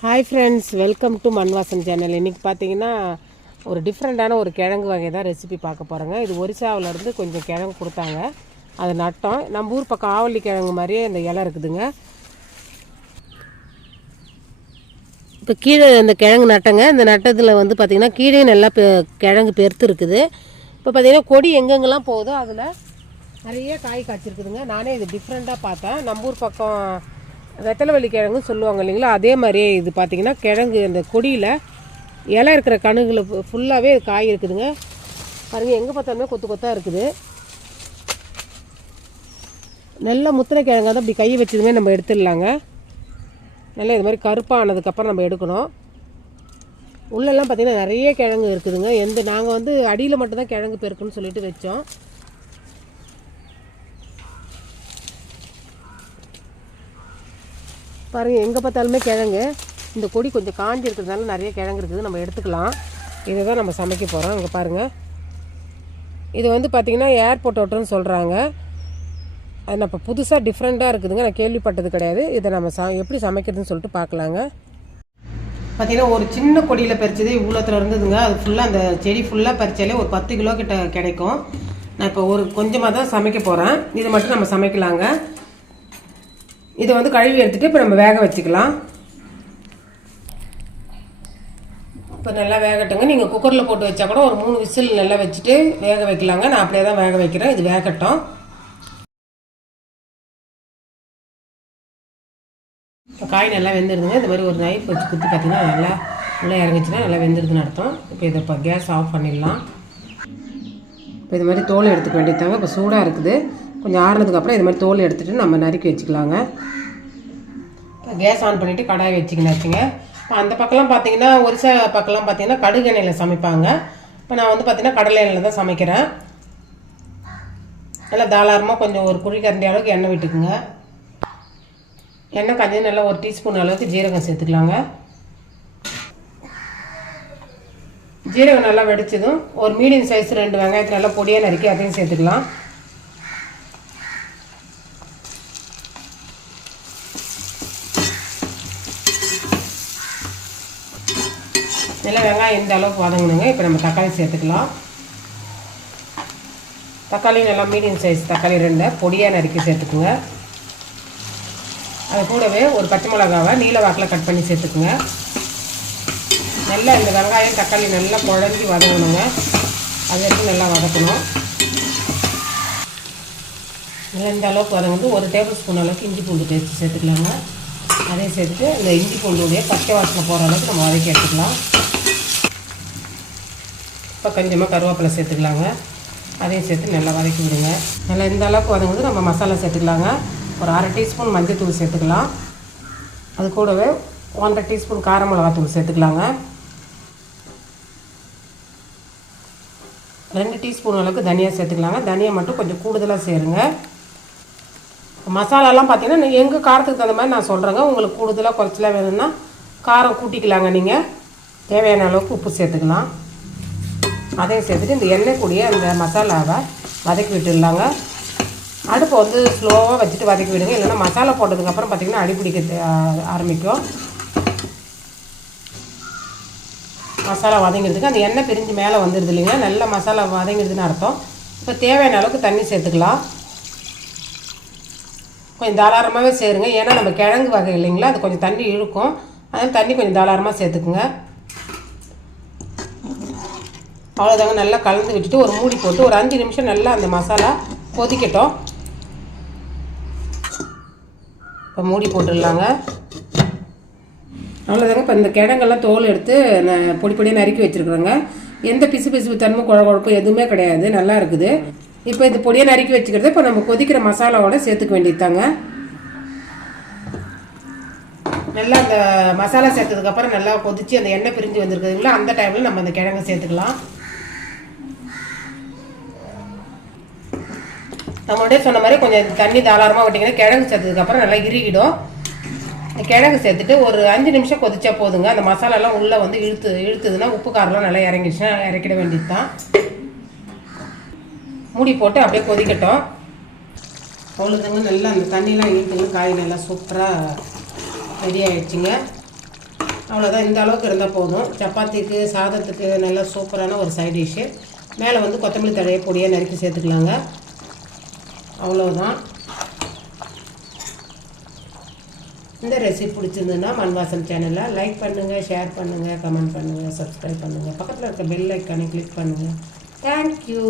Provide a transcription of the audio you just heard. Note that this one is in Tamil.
Hi friends, welcome to Manvasan channel. இன்றைக்கி பார்த்தீங்கன்னா ஒரு டிஃப்ரெண்ட்டான ஒரு கிழங்கு வகை தான் ரெசிபி பார்க்க போகிறோங்க. இது ஒரிசாவிலேருந்து கொஞ்சம் கிழங்கு கொடுத்தாங்க, அதை நட்டோம். நம்ம ஊர் பக்கம் ஆவல்லி கிழங்கு மாதிரியே இந்த இலை இருக்குதுங்க. இப்போ கீழே இந்த கிழங்கு நட்டங்க. இந்த நட்டத்தில் வந்து பார்த்திங்கன்னா கீழே நல்லா கிழங்கு பெருத்து இருக்குது. இப்போ பார்த்திங்கன்னா கொடி எங்கெங்கெல்லாம் போகுதோ அதில் நிறைய காய் காய்ச்சிருக்குதுங்க. நானே இது டிஃப்ரெண்ட்டாக பார்த்தேன். நம்ம ஊர் பக்கம் வெத்தலைவள்ளி கிழங்கு சொல்லுவாங்க இல்லைங்களா, அதே மாதிரியே இது பார்த்திங்கன்னா கிழங்கு அந்த கொடியில் இலை இருக்கிற கணுகுல ஃபுல்லாகவே காய் இருக்குதுங்க. பாருங்கள், எங்கே பார்த்தாலுமே கொத்து கொத்தாக இருக்குது. நல்ல முத்திரை கிழங்காக தான் இப்படி கையை வச்சதுமே நம்ம எடுத்துடலாங்க. நல்லா இது மாதிரி கருப்பாக ஆனதுக்கப்புறம் நம்ம எடுக்கணும். உள்ளெல்லாம் பார்த்திங்கன்னா நிறைய கிழங்கு இருக்குதுங்க. நாங்கள் வந்து அடியில் மட்டும்தான் கிழங்கு பெருக்குன்னு சொல்லிட்டு வச்சோம். பாருங்கள், எங்கே பார்த்தாலுமே கிழங்கு. இந்த கொடி கொஞ்சம் காஞ்சி இருக்கிறதுனால நிறைய கிழங்கு இருக்குது, நம்ம எடுத்துக்கலாம். இதை தான் நம்ம சமைக்க போகிறோம். இங்கே பாருங்கள், இது வந்து பார்த்திங்கன்னா ஏர் பொட்டோட்டோன்னு சொல்கிறாங்க. அது நம்ம புதுசாக டிஃப்ரெண்ட்டாக இருக்குதுங்க, நான் கேள்விப்பட்டது கிடையாது. இதை நம்ம எப்படி சமைக்கிறதுன்னு சொல்லிட்டு பார்க்கலாங்க. பார்த்திங்கன்னா ஒரு சின்ன கொடியில் பறிச்சது இவ்வளோத்துல இருந்ததுங்க. அது ஃபுல்லாக அந்த செடி ஃபுல்லாக பறிச்சாலே ஒரு 10 கிலோ கிட்ட கிடைக்கும். நான் இப்போ ஒரு கொஞ்சமாக தான் சமைக்க போகிறேன். இதை மட்டும் நம்ம சமைக்கலாங்க. இதை வந்து கழுவி எடுத்துகிட்டு இப்போ நம்ம வேக வச்சுக்கலாம். இப்போ நல்லா வேகட்டுங்க. நீங்கள் குக்கரில் போட்டு வச்சா கூட ஒரு 3 விசில் நல்லா வச்சுட்டு வேக வைக்கலாங்க. நான் அப்படியே தான் வேக வைக்கிறேன். இது வேகட்டும். இப்போ காய் நல்லா வெந்துடுதுங்க. இந்த மாதிரி ஒரு நைஃப் வச்சு குத்தி பார்த்தீங்கன்னா நல்லா உள்ளே இறங்கிச்சுன்னா நல்லா வெந்துடுதுன்னு அர்த்தம். இப்போ இதை இப்போ கேஸ் ஆஃப் பண்ணிடலாம். இப்போ இது மாதிரி தோல் எடுத்துக்க வேண்டியதாங்க. இப்போ சூடாக இருக்குது. கொஞ்சம் ஆறுனதுக்கப்புறம் இது மாதிரி தோல் எடுத்துகிட்டு நம்ம நறுக்கி வச்சுக்கலாங்க. இப்போ கேஸ் ஆன் பண்ணிவிட்டு கடாய் வச்சுக்கலாச்சுங்க. இப்போ அந்த பக்கம்லாம் பார்த்தீங்கன்னா ஒரிசா பக்கம்லாம் பார்த்தீங்கன்னா கடுகு எண்ணெயில் சமைப்பாங்க. இப்போ நான் வந்து பார்த்தீங்கன்னா கடலை எண்ணெயில் தான் சமைக்கிறேன். நல்லா தாராளமாக கொஞ்சம் ஒரு குழிக்கரண்டி அளவுக்கு எண்ணெய் விட்டுக்குங்க. எண்ணெய் காய்ஞ்சது நல்லா ஒரு டீஸ்பூன் அளவுக்கு ஜீரகம் சேர்த்துக்கலாங்க. ஜீரகம் நல்லா வெடிச்சதும் ஒரு மீடியம் சைஸ் 2 வெங்காயத்தை நல்லா பொடியாக நறுக்கி அதையும் சேர்த்துக்கலாம். நல்லா வெங்காயம் இந்த அளவுக்கு வதங்கணுங்க. இப்போ நம்ம தக்காளி சேர்த்துக்கலாம். தக்காளி நல்லா மீடியம் சைஸ் தக்காளி 2 பொடியாக நறுக்கி சேர்த்துக்குங்க. அது கூடவே ஒரு பச்சை மிளகாவை நீல வாக்கில் கட் பண்ணி சேர்த்துக்குங்க. நல்லா இந்த வெங்காயம் தக்காளி நல்லா குழஞ்சி வதங்கணுங்க. அது வரைக்கும் நல்லா வதக்கணும். இந்த அளவுக்கு வதங்குது. ஒரு டேபிள் ஸ்பூன் அளவுக்கு இஞ்சி பூண்டு பேஸ்ட் சேர்த்துக்கலாங்க. அதையும் சேர்த்துட்டு இந்த இஞ்சி பூண்டுடைய பச்சை வாசனை போகிற அளவுக்கு நம்ம வதக்கி எடுத்துக்கலாம். இப்போ கொஞ்சமாக கருவேப்பிலை சேர்த்துக்கலாங்க. அதையும் சேர்த்து நல்லா வதக்கி விடுங்க. நல்லா இந்த அளவுக்கு வதங்குது. நம்ம மசாலா சேர்த்துக்கலாங்க. ஒரு 1/2 டீஸ்பூன் மஞ்சள் தூள் சேர்த்துக்கலாம். அது கூடவே 1/2 டீஸ்பூன் கார மிளகாத்தூள் சேர்த்துக்கலாங்க. 2 டீஸ்பூன் அளவுக்கு தனியா சேர்த்துக்கலாங்க. தனியா மட்டும் கொஞ்சம் கூடுதலாக சேருங்க. மசாலாலாம் பார்த்தீங்கன்னா எங்கள் காரத்துக்கு தகுந்த மாதிரி நான் சொல்கிறேங்க. உங்களுக்கு கூடுதலாக குறைச்சலாக வேணும்னா காரம் கூட்டிக்கலாங்க. நீங்கள் தேவையான அளவுக்கு உப்பு சேர்த்துக்கலாம். அதையும் சேர்த்துட்டு இந்த எண்ணெய் கூடிய அந்த மசாலாவை வதக்கி விட்டுடலாங்க. அடுப்பை வந்து ஸ்லோவாக வச்சுட்டு வதக்கி விடுங்க. இல்லைன்னா மசாலா போட்டதுக்கப்புறம் பார்த்திங்கன்னா அடிப்பிடிக்க ஆரம்பிக்கும். மசாலா வதங்கிறதுக்கு அந்த எண்ணெய் பிரிஞ்சு மேலே வந்துடுது இல்லைங்க, நல்ல மசாலா வதங்கிறதுன்னு அர்த்தம். இப்போ தேவையான அளவுக்கு தண்ணி சேர்த்துக்கலாம். கொஞ்சம் தாராளமாகவே சேருங்க. ஏன்னா நம்ம கிழங்கு வகை இல்லைங்களா, அது கொஞ்சம் தண்ணி இழுக்கும். அதனால் தண்ணி கொஞ்சம் தாராளமாக சேர்த்துக்குங்க. அவ்வளோதாங்க. நல்லா கலந்து விட்டுட்டு ஒரு மூடி போட்டு ஒரு 5 நிமிஷம் நல்லா அந்த மசாலா கொதிக்கட்டும். இப்போ மூடி போட்டுடலாங்க. அவ்வளோதாங்க. இப்போ இந்த கிழங்கெல்லாம் தோல் எடுத்து நான் பொடி பொடியாக நறுக்கி வச்சுருக்குறேங்க. எந்த பிசு தன்மை குழம்பு எதுவுமே கிடையாது, நல்லா இருக்குது. இப்போ இது பொடியாக நறுக்கி வச்சுக்கிறது இப்போ நம்ம கொதிக்கிற மசாலாவோட சேர்த்துக்க வேண்டியதுதாங்க. நல்லா அந்த மசாலா சேர்த்ததுக்கப்புறம் நல்லா கொதித்து அந்த எண்ணெய் பிரிஞ்சு வந்துருக்குதுங்களா, அந்த டைமில் நம்ம அந்த கிழங்கை சேர்த்துக்கலாம். நம்மளுடைய சொன்ன மாதிரி கொஞ்சம் தண்ணி தாராளமாக விட்டிங்கன்னா கிழங்கு சேர்த்ததுக்கப்புறம் நல்லா இறுகிடும். கிழங்கு சேர்த்துட்டு ஒரு 5 நிமிஷம் கொதிச்சா போதுங்க. அந்த மசாலாலாம் உள்ளே வந்து இழுத்துதுன்னா உப்பு காரெலாம் நல்லா இறங்கிடுச்சுன்னா இறக்கிட வேண்டியது தான். மூடி போட்டு அப்படியே கொதிக்கட்டும். அவ்வளோதாங்க. நல்லா அந்த தண்ணியெலாம் இழுத்துங்க. காய் நல்லா சூப்பராக ரெடி ஆகிடுச்சிங்க. அவ்வளோதான், இந்த அளவுக்கு இருந்தால் போதும். சப்பாத்திக்கு சாதத்துக்கு நல்லா சூப்பரான ஒரு சைட் டிஷ்ஷு. மேலே வந்து கொத்தமல்லி தழையை பொடியாக நறுக்கி சேர்த்துக்கலாங்க. அவ்வளோதான். இந்த ரெசிபி பிடிச்சிருந்ததுன்னா மண்வாசம் சேனலை லைக் பண்ணுங்கள், ஷேர் பண்ணுங்கள், கமெண்ட் பண்ணுங்கள், சப்ஸ்கிரைப் பண்ணுங்கள், பக்கத்தில் இருக்க பெல் ஐக்கானை கிளிக் பண்ணுங்கள். தேங்க்யூ.